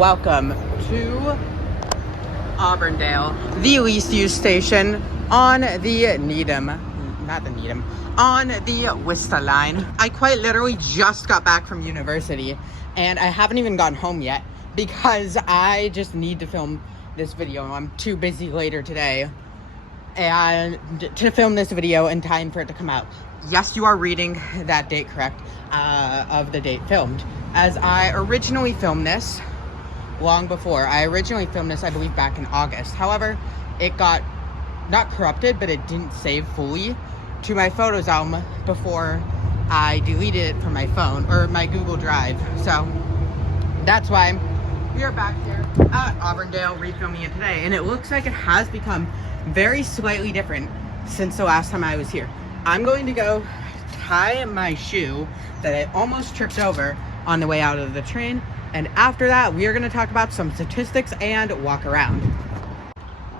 welcome to Auburndale, the least used station on the on the Worcester line. I quite literally just got back from university and I haven't even gotten home yet because I just need to film this video. I'm too busy later today and to film this video in time for it to come out. Yes, you are reading that date correct, of the date filmed, as I originally filmed this long before. I originally filmed this, I believe, back in August. However, it got not corrupted, but it didn't save fully to my Photos album before I deleted it from my phone or my Google Drive. So that's why we are back here at Auburndale refilming it today, and it looks like it has become very slightly different since the last time I was here. I'm going to go tie my shoe that I almost tripped over on the way out of the train, and after that we are going to talk about some statistics and walk around.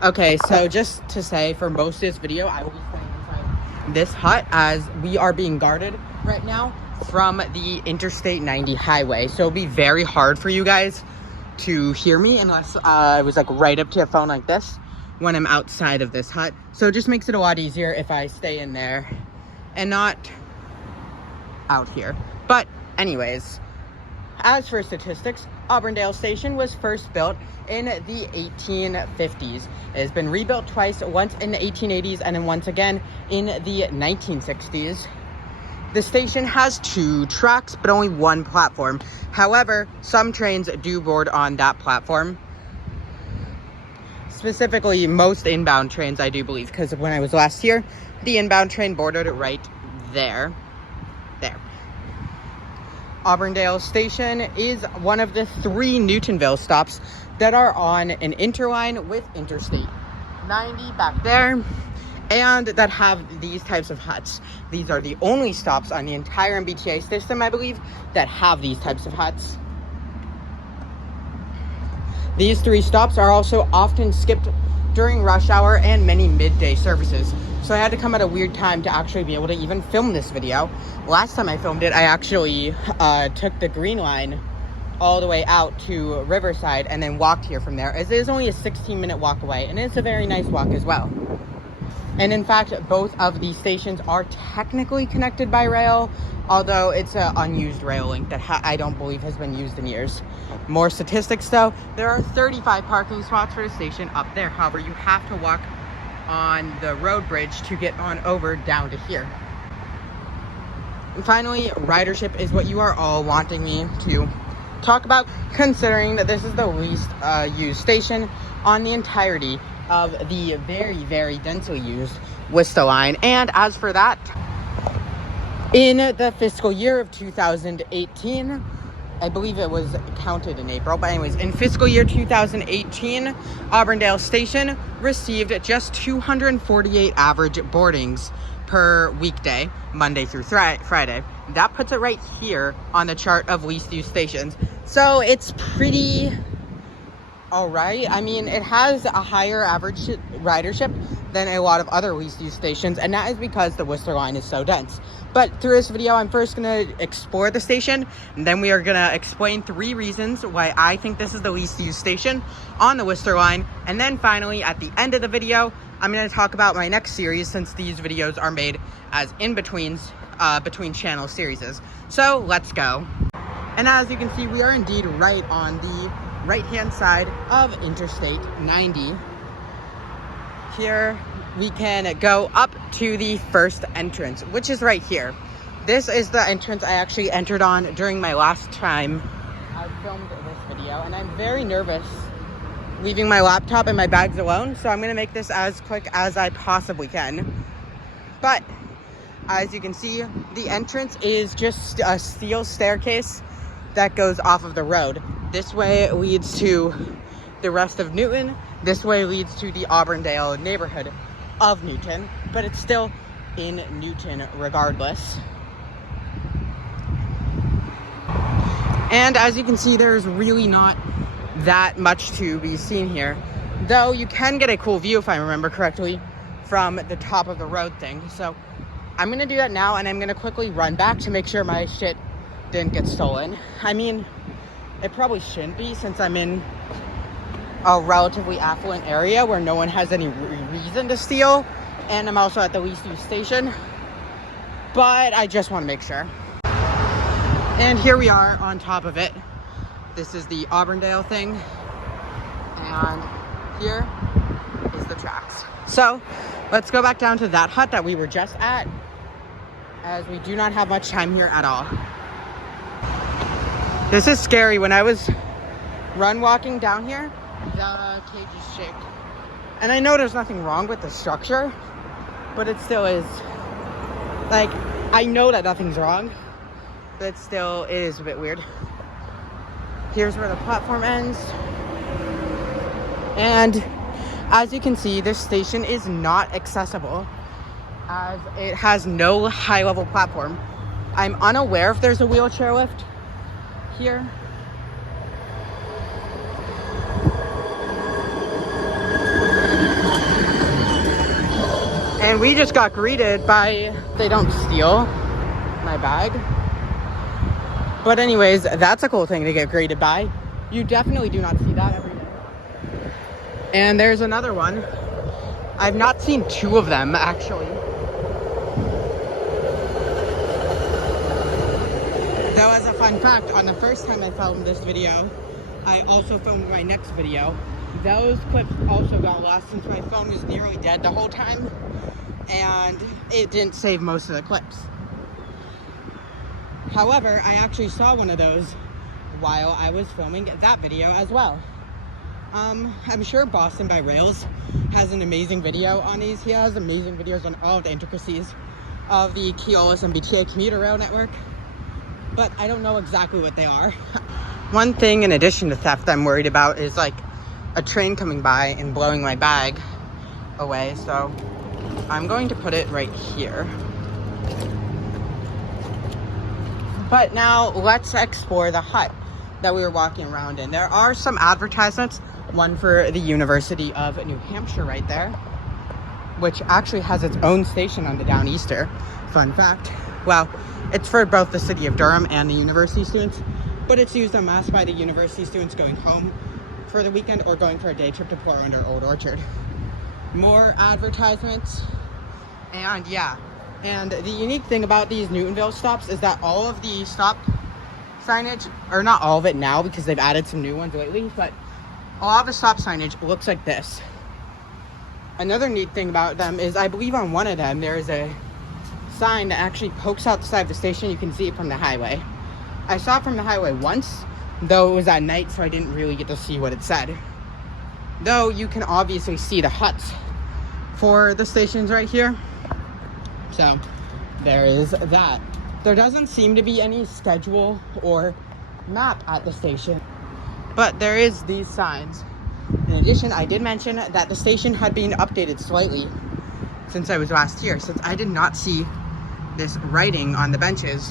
Okay, so just to say, for most of this video I will be staying inside this hut as we are being guarded right now from the Interstate 90 highway, so it'll be very hard for you guys to hear me unless I was like right up to a phone like this when I'm outside of this hut. So it just makes it a lot easier if I stay in there and not out here. But anyways, as for statistics, Auburndale Station was first built in the 1850s. It has been rebuilt twice, once in the 1880s and then once again in the 1960s. The station has 2 tracks, but only 1 platform. However, some trains do board on that platform. Specifically, most inbound trains, I do believe, because when I was last here, the inbound train boarded right there. Auburndale Station is one of the 3 Newtonville stops that are on an interline with Interstate 90 back there, and that have these types of huts. These are the only stops on the entire MBTA system, I believe, that have these types of huts. These 3 stops are also often skipped during rush hour and many midday services. So I had to come at a weird time to actually be able to even film this video. Last time I filmed it, I actually took the Green Line all the way out to Riverside and then walked here from there, as it is only a 16-minute walk away, and it's a very nice walk as well. And in fact, both of these stations are technically connected by rail, although it's an unused rail link that I don't believe has been used in years. More statistics though, there are 35 parking spots for the station up there. However, you have to walk on the road bridge to get on over down to here. And finally, ridership is what you are all wanting me to talk about, considering that this is the least used station on the entirety of the very, very densely used Worcester line. And as for that, in the fiscal year of 2018, I believe it was counted in April, but anyways, in fiscal year 2018, Auburndale Station received just 248 average boardings per weekday, Monday through Friday. That puts it right here on the chart of least used stations. So it's pretty alright. I mean, it has a higher average ridership than a lot of other least used stations, and that is because the Worcester line is so dense. But through this video, I'm first going to explore the station, and then we are going to explain 3 reasons why I think this is the least used station on the Worcester line. And then finally, at the end of the video, I'm going to talk about my next series, since these videos are made as in-betweens between channel series. So let's go. And as you can see, we are indeed right on the right-hand side of Interstate 90. Here we can go up to the first entrance, which is right here. This is the entrance I actually entered on during my last time I filmed this video, and I'm very nervous leaving my laptop and my bags alone, so I'm gonna make this as quick as I possibly can. But as you can see, the entrance is just a steel staircase that goes off of the road. This way leads to the rest of Newton. This way leads to the Auburndale neighborhood of Newton, but it's still in Newton regardless. And as you can see, there's really not that much to be seen here, though you can get a cool view, if I remember correctly, from the top of the road thing. So I'm gonna do that now, and I'm gonna quickly run back to make sure my shit didn't get stolen. I mean, It probably shouldn't be, since I'm in a relatively affluent area where no one has any reason to steal, and I'm also at the least used station, but I just want to make sure. And here we are on top of it. This is the Auburndale thing, and here is the tracks. So let's go back down to that hut that we were just at, as we do not have much time here at all. This is scary. When I was run walking down here, the cages shake. And I know there's nothing wrong with the structure, but it still is, like, I know that nothing's wrong, but it is a bit weird. Here's where the platform ends. And as you can see, this station is not accessible, as it has no high-level platform. I'm unaware if there's a wheelchair lift here. And we just got greeted by, they don't steal my bag. But anyways, that's a cool thing to get greeted by. You definitely do not see that every day. And there's another one. I've not seen two of them, actually. Though, as a fun fact, on the first time I filmed this video, I also filmed my next video. Those clips also got lost since my phone was nearly dead the whole time, and it didn't save most of the clips. However, I actually saw one of those while I was filming that video as well. I'm sure Boston by Rails has an amazing video on these. He has amazing videos on all of the intricacies of the Keolis and BTA commuter rail network, but I don't know exactly what they are. One thing in addition to theft I'm worried about is like a train coming by and blowing my bag away, so I'm going to put it right here. But now let's explore the hut that we were walking around in. There are some advertisements, one for the University of New Hampshire right there, which actually has its own station on the Downeaster. Fun fact. Well, it's for both the city of Durham and the university students, but it's used en masse by the university students going home for the weekend or going for a day trip to Portland or Old Orchard. More advertisements, and yeah. And the unique thing about these Newtonville stops is that all of the stop signage, or not all of it now because they've added some new ones lately, but a lot of the stop signage looks like this. Another neat thing about them is I believe on one of them there is a sign that actually pokes out the side of the station. You can see it from the highway. I saw it from the highway once, though it was at night, so I didn't really get to see what it said. Though you can obviously see the huts for the stations right here. So there is that. There doesn't seem to be any schedule or map at the station, but there is these signs. In addition, I did mention that the station had been updated slightly since I was last here, since I did not see this writing on the benches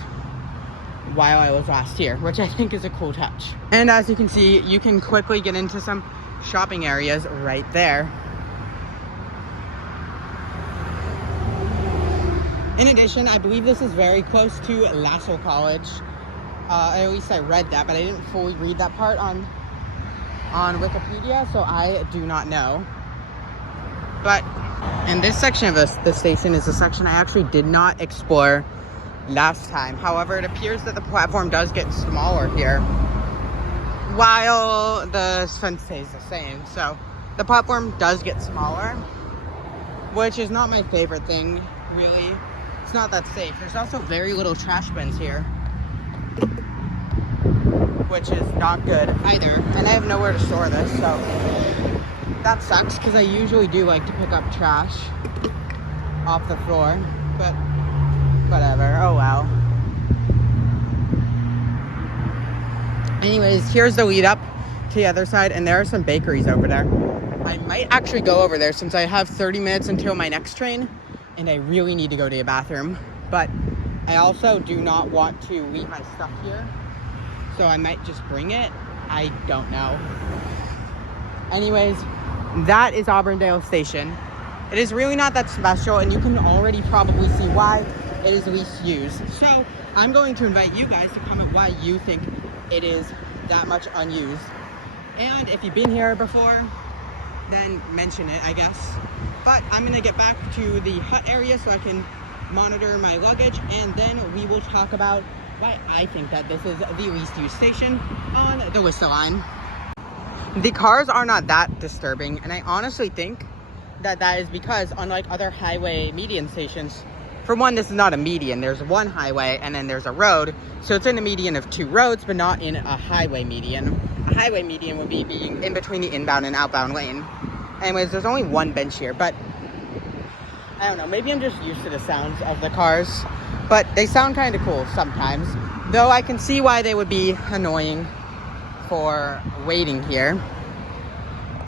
while I was last here, which I think is a cool touch. And as you can see, you can quickly get into some shopping areas right there. In addition, I believe this is very close to Lasalle College. At least I read that, but I didn't fully read that part on Wikipedia, so I do not know. But in this section of the station is a section I actually did not explore last time. However, it appears that the platform does get smaller here, while the fence stays the same. So the platform does get smaller, which is not my favorite thing, really. It's not that safe. There's also very little trash bins here, which is not good either. And I have nowhere to store this, so that sucks, because I usually do like to pick up trash off the floor, but whatever, oh well. Anyways, here's the lead up to the other side, and there are some bakeries over there. I might actually go over there since I have 30 minutes until my next train, and I really need to go to the bathroom. But I also do not want to leave my stuff here, so I might just bring it. I don't know. Anyways, that is Auburndale Station. It is really not that special, and you can already probably see why it is least used. So I'm going to invite you guys to comment why you think it is that much unused. And if you've been here before, then mention it, I guess. But I'm gonna get back to the hut area so I can monitor my luggage, and then we will talk about why I think that this is the least used station on the Worcester line. The cars are not that disturbing, and I honestly think that that is because, unlike other highway median stations, for one, this is not a median. There's one highway and then there's a road, so it's in a median of two roads, but not in a highway median. A highway median would be being in between the inbound and outbound lane. Anyways, there's only one bench here, but I don't know, maybe I'm just used to the sounds of the cars, but they sound kind of cool sometimes, though I can see why they would be annoying for waiting here.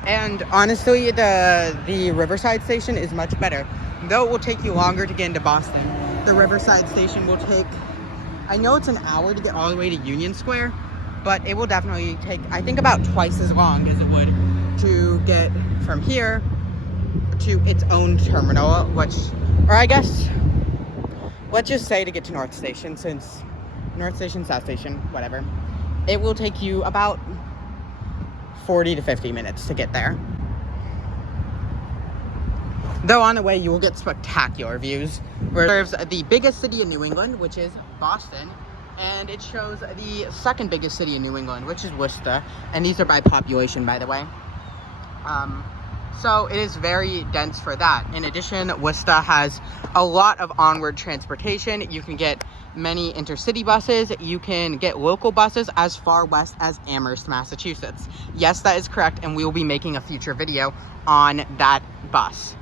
And honestly, the Riverside station is much better, though it will take you longer to get into Boston. The Riverside station will take, I know it's an hour to get all the way to Union Square, but it will definitely take, I think, about twice as long as it would to get from here to its own terminal, which, or I guess, let's just say to get to North Station, since North Station, South Station, whatever, it will take you about 40 to 50 minutes to get there. Though on the way, you will get spectacular views. Where it serves the biggest city in New England, which is Boston, and it shows the second biggest city in New England, which is Worcester, and these are by population, by the way. So it is very dense for that. In addition, Worcester has a lot of onward transportation. You can get many intercity buses. You can get local buses as far west as Amherst, Massachusetts. Yes, that is correct, and we will be making a future video on that bus.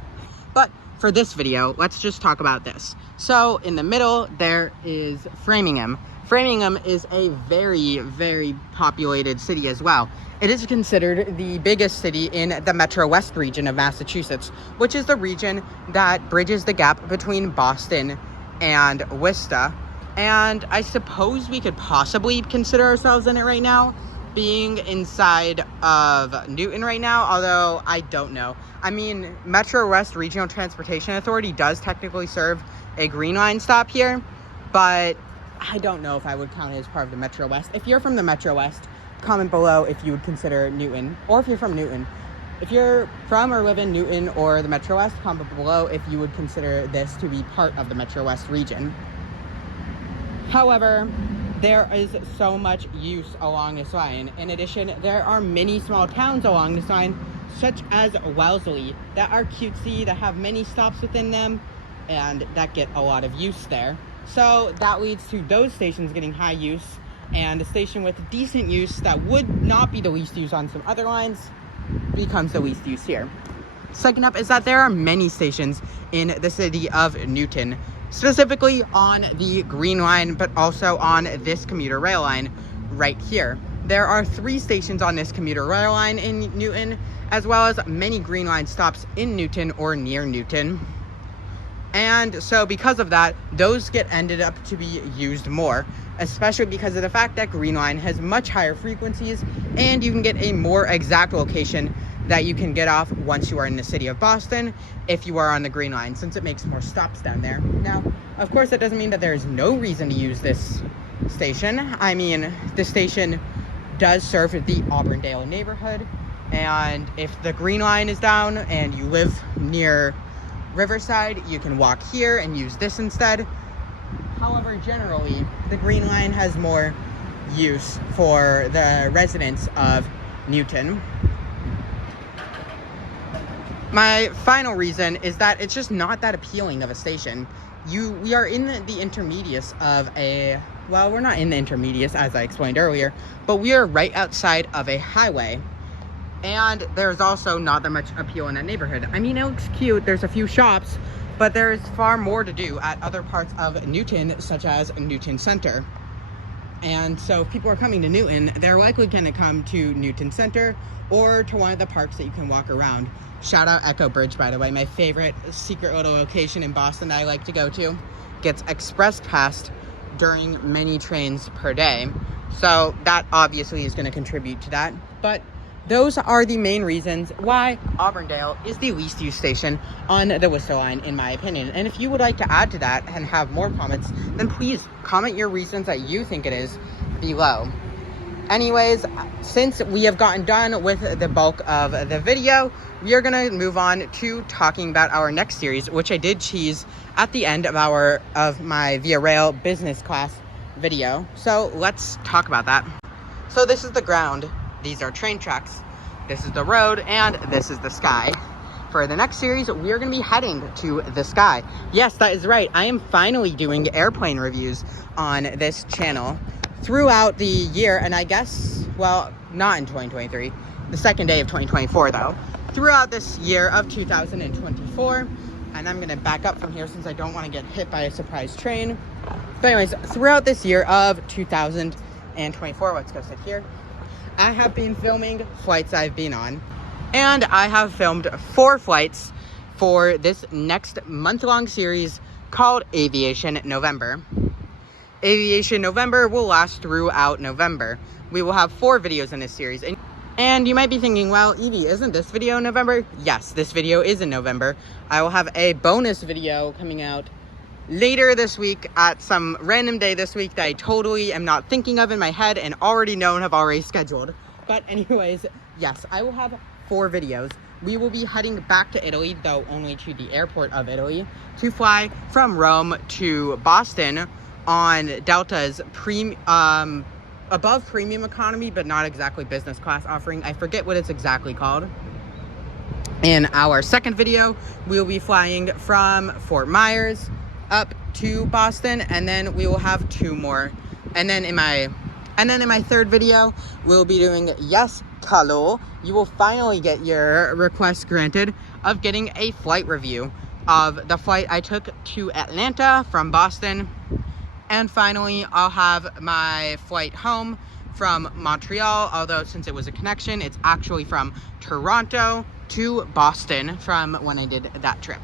But for this video, let's just talk about this. So in the middle, there is Framingham. Framingham is a very, very populated city as well. It is considered the biggest city in the Metro West region of Massachusetts, which is the region that bridges the gap between Boston and Worcester. And I suppose we could possibly consider ourselves in it right now, being inside of Newton right now, although I don't know. I mean, Metro West Regional Transportation Authority does technically serve a Green Line stop here, but I don't know if I would count it as part of the Metro West. If you're from the Metro West, comment below if you would consider Newton, or if you're from Newton. If you're from or live in Newton or the Metro West, comment below if you would consider this to be part of the Metro West region. However, there is so much use along this line. In addition, there are many small towns along this line, such as Wellesley, that are cutesy, that have many stops within them, and that get a lot of use there. So that leads to those stations getting high use, and a station with decent use that would not be the least use on some other lines becomes the least use here. Second up is that there are many stations in the city of Newton, specifically on the Green Line, but also on this commuter rail line right here. There are 3 stations on this commuter rail line in Newton, as well as many Green Line stops in Newton or near Newton. And so because of that, those get ended up to be used more, especially because of the fact that Green Line has much higher frequencies, and you can get a more exact location that you can get off once you are in the city of Boston if you are on the Green Line, since it makes more stops down there. Now, of course, that doesn't mean that there is no reason to use this station. I mean, this station does serve the Auburndale neighborhood, and if the Green Line is down and you live near Riverside, you can walk here and use this instead. However, generally, the Green Line has more use for the residents of Newton. My final reason is that it's just not that appealing of a station. We are in the intermedius of a, well, we're not in the intermedius as I explained earlier, but we are right outside of a highway. And there's also not that much appeal in that neighborhood. I mean, it looks cute, there's a few shops, but there's far more to do at other parts of Newton, such as Newton Center. And so if people are coming to Newton, they're likely going to come to Newton Center or to one of the parks that you can walk around. Shout out Echo Bridge, by the way, my favorite secret little location in Boston that I like to go to. Gets express passed during many trains per day. So that obviously is going to contribute to that. But those are the main reasons why Auburndale is the least used station on the Worcester line, in my opinion. And if you would like to add to that and have more comments, then please comment your reasons that you think it is below. anyways, since we have gotten done with the bulk of the video, we are going to move on to talking about our next series, which I did tease at the end of my Via Rail business class video. So let's talk about that. So this is the ground, these are train tracks, this is the road, and this is the sky. For the next series, we are going to be heading to the sky. Yes, that is right. I am finally doing airplane reviews on this channel throughout the year, and I guess, well, not in 2023, the second day of 2024 though, throughout this year of 2024. And I'm gonna back up from here since I don't want to get hit by a surprise train. But anyways, throughout this year of 2024, let's go sit here, I have been filming flights I've been on, and I have filmed 4 flights for this next month-long series called Aviation November. Aviation November will last throughout November. We will have 4 videos in this series. And you might be thinking, well, Evie, isn't this video in November? Yes, this video is in November. I will have a bonus video coming out later this week at some random day this week that I totally am not thinking of in my head and already know and have already scheduled. But anyways, yes, I will have 4 videos. We will be heading back to Italy, though only to the airport of Italy, to fly from Rome to Boston on Delta's above premium economy, but not exactly business class offering. I forget what it's exactly called. In our second video, we will be flying from Fort Myers up to Boston, and then we will have 2 more. And then in my third video, we'll be doing, yes, Kalo, you will finally get your request granted of getting a flight review of the flight I took to Atlanta from Boston. And finally, I'll have my flight home from Montreal, although since it was a connection, it's actually from Toronto to Boston from when I did that trip.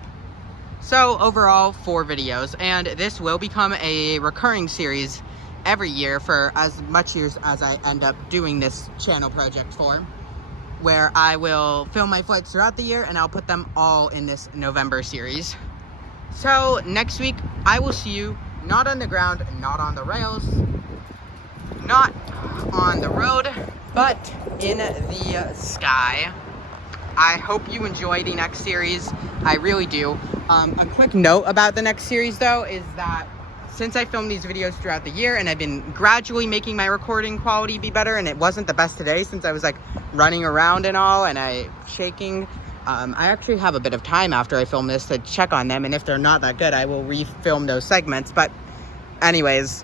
So overall, 4 videos, and this will become a recurring series every year for as much years as I end up doing this channel project for, where I will film my flights throughout the year and I'll put them all in this November series. So next week, I will see you not on the ground, not on the rails, not on the road, but in the sky. I hope you enjoy the next series. I really do. A quick note about the next series, though, is that since I filmed these videos throughout the year and I've been gradually making my recording quality be better, and it wasn't the best today since I was like running around and all and I shaking, I actually have a bit of time after I film this to check on them, and if they're not that good, I will re-film those segments. But anyways,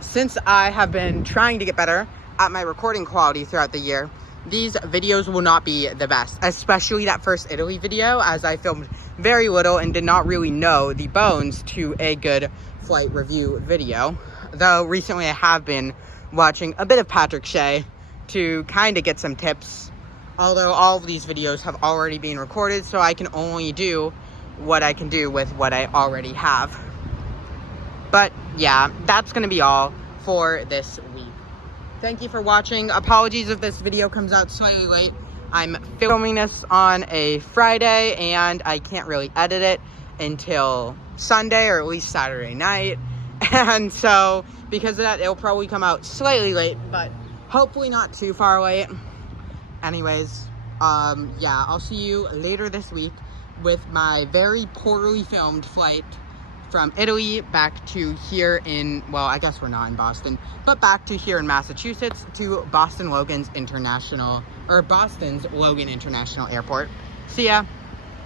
since I have been trying to get better at my recording quality throughout the year, these videos will not be the best, especially that first Italy video, as I filmed very little and did not really know the bones to a good flight review video. Though recently I have been watching a bit of Patrick Shea to kind of get some tips, although all of these videos have already been recorded, so I can only do what I can do with what I already have. But yeah, that's going to be all for this week. Thank you for watching. Apologies if this video comes out slightly late. I'm filming this on a Friday and I can't really edit it until Sunday, or at least Saturday night. And so because of that, it'll probably come out slightly late, but hopefully not too far late. Anyways, yeah, I'll see you later this week with my very poorly filmed flight from Italy back to here in, well, I guess we're not in Boston, but back to here in Massachusetts to Boston's Logan International Airport. See ya.